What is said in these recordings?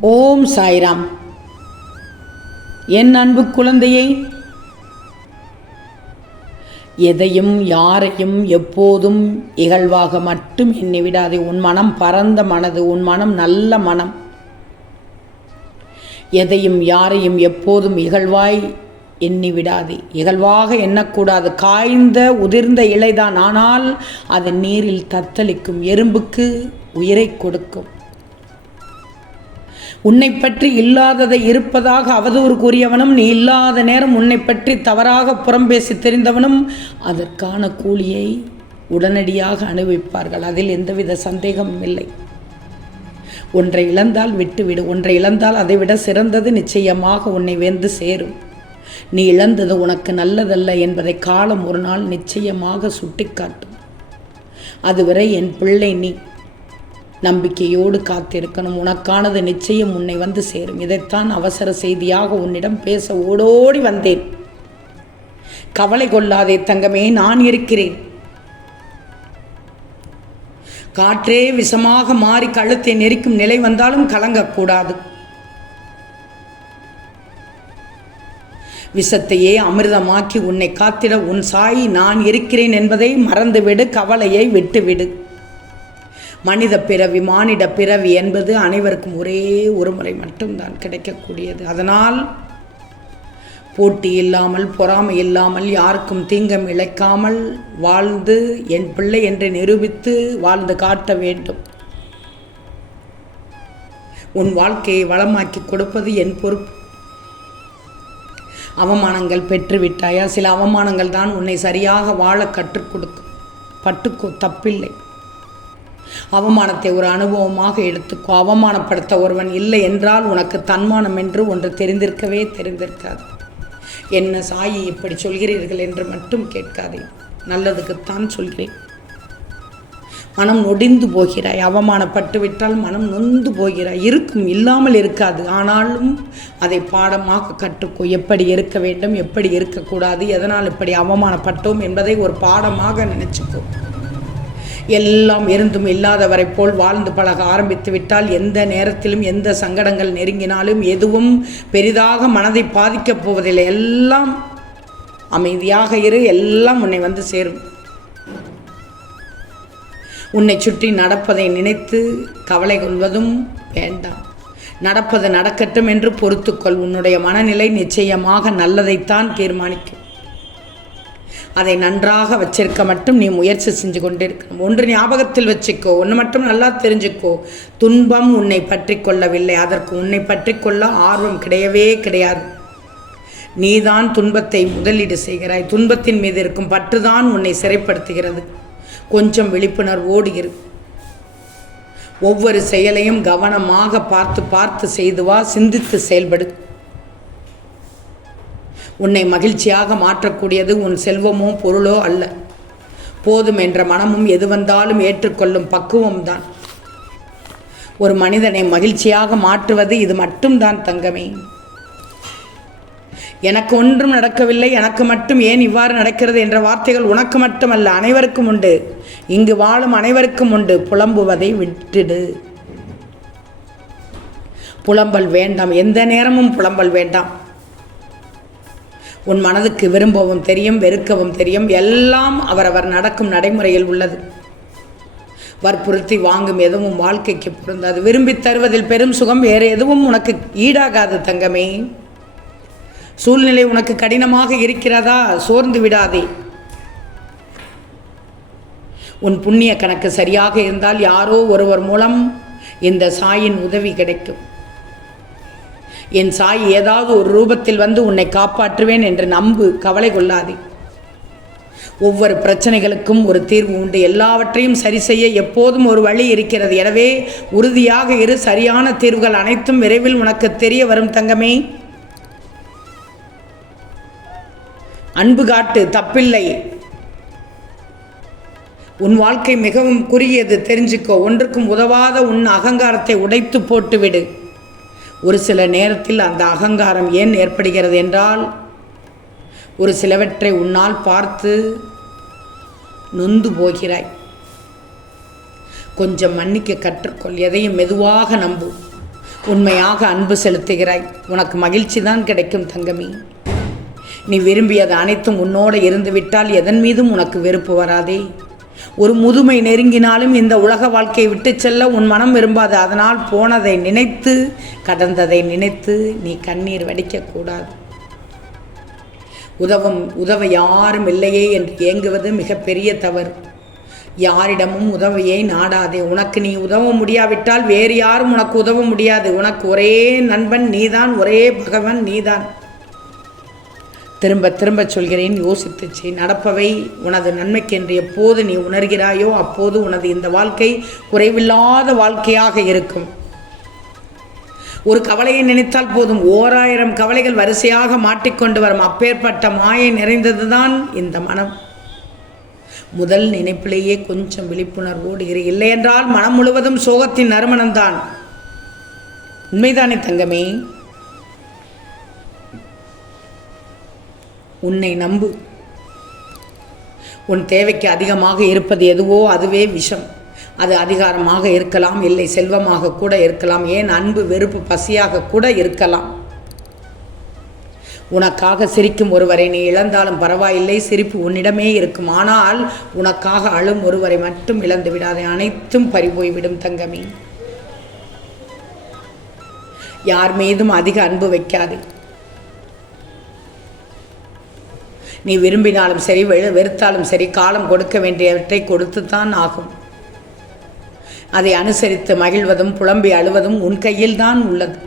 ஓம் சாய்ராம். என் அன்பு குழந்தையை எதையும் யாரையும் எப்போதும் இகழ்வாக மட்டும் எண்ணி விடாதே. உன் மனம் பரந்த மனது உன் மனம் நல்ல மனம். எதையும் யாரையும் எப்போதும் இகழ்வாய் எண்ணி விடாதே. இகழ்வாக எண்ணக்கூடாது. காய்ந்த உதிர்ந்த இலைதான். ஆனால் அது நீரில் தத்தளிக்கும் எறும்புக்கு உயிரை கொடுக்கும். உன்னை பற்றி இல்லாததை இருப்பதாக அவதூறு கூறியவனும் நீ இல்லாத நேரம் உன்னை பற்றி தவறாக புறம் பேசி தெரிந்தவனும் அதற்கான கூலியை உடனடியாக அனுபவிப்பார்கள். அதில் எந்தவித சந்தேகமும் இல்லை. ஒன்றை இழந்தால் விட்டுவிடு. ஒன்றை இழந்தால் அதைவிட சிறந்தது நிச்சயமாக உன்னை வெந்து சேரும். நீ இழந்தது உனக்கு நல்லதல்ல என்பதை காலம் ஒரு நாள் நிச்சயமாக சுட்டிக்காட்டும். அதுவரை என் பிள்ளை நீ. நம்பிக்கையோடு காத்திருக்கணும். உனக்கானது நிச்சயம் உன்னை வந்து சேரும். இதைத்தான் அவசர செய்தியாக உன்னிடம் பேச ஓடோடி வந்தேன். கவலை கொள்ளாதே தங்கமே நான் இருக்கிறேன். காற்றே விஷமாக மாறி கழுத்தை நெரிக்கும் நிலை வந்தாலும் கலங்கக்கூடாது விஷத்தையே அமிர்தமாக்கி உன்னை காத்திட உன் சாய் நான் இருக்கிறேன் என்பதை மறந்துவிடு கவலையை விட்டுவிடு. மனித பிறவி மானிட பிறவி என்பது அனைவருக்கும் ஒரே ஒரு முறை மட்டும்தான் கிடைக்கக்கூடியது. அதனால் போட்டி இல்லாமல் பொறாமை இல்லாமல் யாருக்கும் தீங்கம் இழைக்காமல் வாழ்ந்து என் பிள்ளை என்று நிரூபித்து வாழ்ந்து காட்ட வேண்டும். உன் வாழ்க்கையை வளமாக்கி கொடுப்பது என் பொறுப்பு. அவமானங்கள் பெற்றுவிட்டாயா? சில அவமானங்கள் தான் உன்னை சரியாக வாழ கற்றுக் கொடுக்கும். பட்டுக்கோ தப்பில்லை. அவமானத்தை ஒரு அனுபவமாக எடுத்துக்கோ அவமானப்படுத்த ஒருவன் இல்லை என்றால் உனக்கு தன்மானம் என்று ஒன்று தெரிந்திருக்கவே தெரிந்திருக்காது. என்ன சாயி இப்படி சொல்கிறீர்கள் என்று மட்டும் கேட்காதே. நல்லதுக்குத்தான் சொல்கிறேன். மனம் நொடிந்து போகிறாய். அவமானப்பட்டு விட்டால் மனம் நொந்து போகிறாய். இருக்கும் இல்லாமல் இருக்காது. ஆனாலும் அதை பாடமாக கற்றுக்கோ. எப்படி இருக்க வேண்டும் எப்படி இருக்கக்கூடாது எதனால் இப்படி அவமானப்பட்டோம் என்பதை ஒரு பாடமாக நினச்சிக்கோ. எல்லாம் இருந்தும் இல்லாதவரை போல் வாழ்ந்து பழக ஆரம்பித்து விட்டால் எந்த நேரத்திலும் எந்த சங்கடங்கள் நெருங்கினாலும் எதுவும் பெரிதாக மனதை பாதிக்கப் போவதில்லை. எல்லாம் அமைதியாக இரு எல்லாம் உன்னை வந்து சேரும். உன்னை சுற்றி நடப்பதை நினைத்து கவலை கொள்வதும் வேண்டாம். நடப்பது நடக்கட்டும் என்று பொறுத்துக்கொள். உன்னுடைய மனநிலை நிச்சயமாக நல்லதைத்தான் தீர்மானிக்கும். அதை நன்றாக வச்சிருக்க மட்டும் நீ முயற்சி செஞ்சு கொண்டிருக்கணும். ஒன்று ஞாபகத்தில் வச்சுக்கோ ஒன்று மட்டும் நல்லா தெரிஞ்சுக்கோ. துன்பம் உன்னை பற்றி கொள்ளவில்லை. அதற்கு உன்னை பற்றி கொள்ள ஆர்வம் கிடையவே கிடையாது. நீதான் துன்பத்தை முதலீடு செய்கிறாய். துன்பத்தின் மீது இருக்கும் பற்றுதான் உன்னை சிறைப்படுத்துகிறது. கொஞ்சம் விழிப்புணர்வோடு இரு. ஒவ்வொரு செயலையும் கவனமாக பார்த்து பார்த்து செய்து வா சிந்தித்து செயல்படு. உன்னை மகிழ்ச்சியாக மாற்றக்கூடியது உன் செல்வமோ பொருளோ அல்ல. போதும் என்ற மனமும் எது வந்தாலும் ஏற்றுக்கொள்ளும் பக்குவம்தான். ஒரு மனிதனை மகிழ்ச்சியாக மாற்றுவது இது மட்டும்தான் தங்கமே. எனக்கு ஒன்றும் நடக்கவில்லை எனக்கு மட்டும் ஏன் இவ்வாறு நடக்கிறது என்ற வார்த்தைகள் உனக்கு மட்டுமல்ல அனைவருக்கும் உண்டு. இங்கு வாழும் அனைவருக்கும் உண்டு. புலம்புவதை விட்டுடு. புலம்பல் வேண்டாம். எந்த நேரமும் புலம்பல் வேண்டாம். உன் மனதுக்கு விரும்பவும் தெரியும் வெறுக்கவும் தெரியும். எல்லாம் அவரவர் நடக்கும் நடைமுறையில் உள்ளது. வற்புறுத்தி வாங்கும் எதுவும் வாழ்க்கைக்கு பொருந்தாது. விரும்பி தருவதில் பெரும் சுகம் வேறு எதுவும் உனக்கு ஈடாகாது தங்கமே. சூழ்நிலை உனக்கு கடினமாக இருக்கிறதா? சோர்ந்து விடாதே. உன் புண்ணிய கணக்கு சரியாக இருந்தால் யாரோ ஒருவர் மூலம் இந்த சாயின் உதவி கிடைக்கும். என் சாய் ஏதாவது ஒரு ரூபத்தில் வந்து உன்னை காப்பாற்றுவேன் என்று நம்பு கவலை கொள்ளாதே. ஒவ்வொரு பிரச்சனைகளுக்கும் ஒரு தீர்வு உண்டு. எல்லாவற்றையும் சரி செய்ய எப்போதும் ஒரு வழி இருக்கிறது. எனவே உறுதியாக இரு சரியான தீர்வுகள் அனைத்தும் விரைவில் உனக்கு தெரிய வரும் தங்கமே. அன்பு காட்டு தப்பில்லை. உன் வாழ்க்கை மிகவும் குறுகியது. தெரிஞ்சுக்கோ ஒன்றுக்கும் உதவாத உன் அகங்காரத்தை உடைத்து போட்டுவிடு. ஒரு சில நேரத்தில் அந்த அகங்காரம் ஏன் ஏற்படுகிறது என்றால் ஒரு சிலவற்றை உன்னால் பார்த்து நொந்து போகிறாய். கொஞ்சம் மன்னிக்க கற்றுக்கொள் எதையும் மெதுவாக நம்பு. உண்மையாக அன்பு செலுத்துகிறாய். உனக்கு மகிழ்ச்சி தான் கிடைக்கும் தங்கமி. நீ விரும்பியது அனைத்தும் உன்னோடு இருந்துவிட்டால் எதன் மீதும் உனக்கு வெறுப்பு வராதே. ஒரு முதுமை நெருங்கினாலும் இந்த உலக வாழ்க்கையை விட்டு செல்ல உன் மனம் விரும்பாது அதனால் போனதை நினைத்து கடந்ததை நினைத்து நீ கண்ணீர் வடிக்கக்கூடாது உதவும் உதவ யாரும் இல்லையே என்று ஏங்குவது மிகப்பெரிய தவறு. யாரிடமும் உதவியை நாடாதே. உனக்கு நீ உதவ முடியாவிட்டால் வேறு யாரும் உனக்கு உதவ முடியாது. உனக்கு ஒரே நண்பன் நீதான் ஒரே பகவன் நீதான். திரும்ப திரும்ப சொல்கிறேன் யோசித்து செய். நடப்பவை உனது நன்மைக்கென்று எப்போது நீ உணர்கிறாயோ அப்போது உனது இந்த வாழ்க்கை குறைவில்லாத வாழ்க்கையாக இருக்கும். ஒரு கவலையை நினைத்தால் போதும். ஓராயிரம் கவலைகள் வரிசையாக மாட்டிக்கொண்டு வரும். அப்பேற்பட்ட மாயை நிறைந்ததுதான் இந்த மனம். முதல் நினைப்பிலேயே கொஞ்சம் விழிப்புணர்வோடு இரு. இல்லையென்றால் மனம் முழுவதும் சோகத்தின் நறுமணம்தான். உண்மைதானே தங்கமே? உன்னை நம்பு. உன் தேவைக்கு அதிகமாக இருப்பது எதுவோ அதுவே விஷம். அது அதிகாரமாக இருக்கலாம் இல்லை செல்வமாக கூட இருக்கலாம் ஏன் அன்பு வெறுப்பு பசியாக கூட இருக்கலாம். உனக்காக சிரிக்கும் ஒருவரை நீ இழந்தாலும் பரவாயில்லை சிரிப்பு உன்னிடமே இருக்கும். ஆனால் உனக்காக அழும் ஒருவரை மட்டும் இழந்து விடாதே அனைத்தும் பறிபோய்விடும் தங்கமே. யார் மீதும் அதிக அன்பு வைக்காதே. நீ விரும்பினாலும் சரி வெ- வெறுத்தாலும் சரி காலம் கொடுக்க வேண்டியவற்றை கொடுத்துத்தான் ஆகும். அதை அனுசரித்து மகிழ்வதும் புலம்பி அழுவதும் உன் கையில்தான் உள்ளது.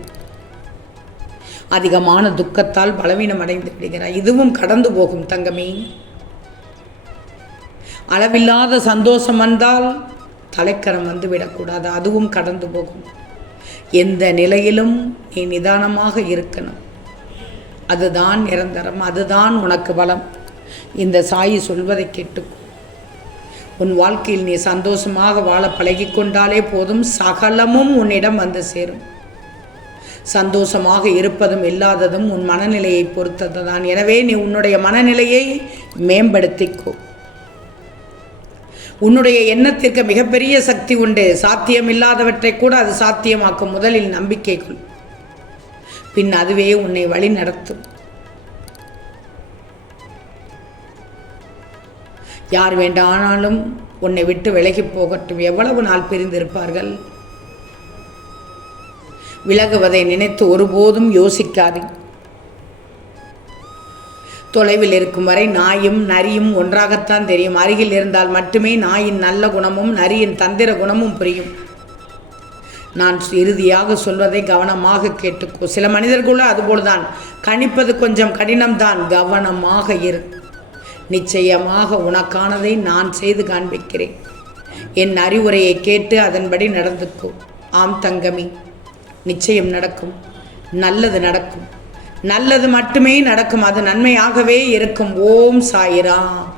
அதிகமான துக்கத்தால் பலவீனம் அடைந்து விடுகிறாய். இதுவும் கடந்து போகும் தங்கமே. அளவில்லாத சந்தோஷம் வந்தால் தலைக்கரம் வந்து விடக்கூடாது அதுவும் கடந்து போகும். எந்த நிலையிலும் நீ நிதானமாக இருக்கணும். அதுதான் நிரந்தரம் அதுதான் உனக்கு பலம். இந்த சாயி சொல்வதை கேட்டுக்கோ உன் வாழ்க்கையில் நீ சந்தோஷமாக வாழ பழகிக்கொண்டாலே போதும் சகலமும் உன்னிடம் வந்து சேரும். சந்தோஷமாக இருப்பதும் இல்லாததும் உன் மனநிலையை பொறுத்தது தான் எனவே நீ உன்னுடைய மனநிலையை மேம்படுத்திக்கோ உன்னுடைய எண்ணத்திற்கு மிகப்பெரிய சக்தி உண்டு. சாத்தியம் இல்லாதவற்றை கூட அது சாத்தியமாக்கும். முதலில் நம்பிக்கை கொள். பின் அதுவே உன்னை வழி நடத்தும். யார் வேண்டானாலும் உன்னை விட்டு விலகி போகட்டும். எவ்வளவு நாள் பிரிந்திருப்பார்கள்? விலகுவதை நினைத்து ஒருபோதும் யோசிக்காதே. தொலைவில் இருக்கும் வரை நாயும் நரியும் ஒன்றாகத்தான் தெரியும். அருகில் இருந்தால் மட்டுமே நாயின் நல்ல குணமும் நரியின் தந்திர குணமும் புரியும். நான் இறுதியாக சொல்வதை கவனமாக கேட்டுக்கோ சில மனிதர்கள அதுபோல்தான் கணிப்பது கொஞ்சம் கடினம்தான். கவனமாக இரு. நிச்சயமாக உனக்கானதை நான் செய்து காண்பிக்கிறேன். என் அறிவுரையை கேட்டு அதன்படி நடந்துக்கோ. ஆம் தங்கமி. நிச்சயம் நடக்கும். நல்லது நடக்கும். நல்லது மட்டுமே நடக்கும். அது நன்மையாகவே இருக்கும். ஓம் சாயிராம்.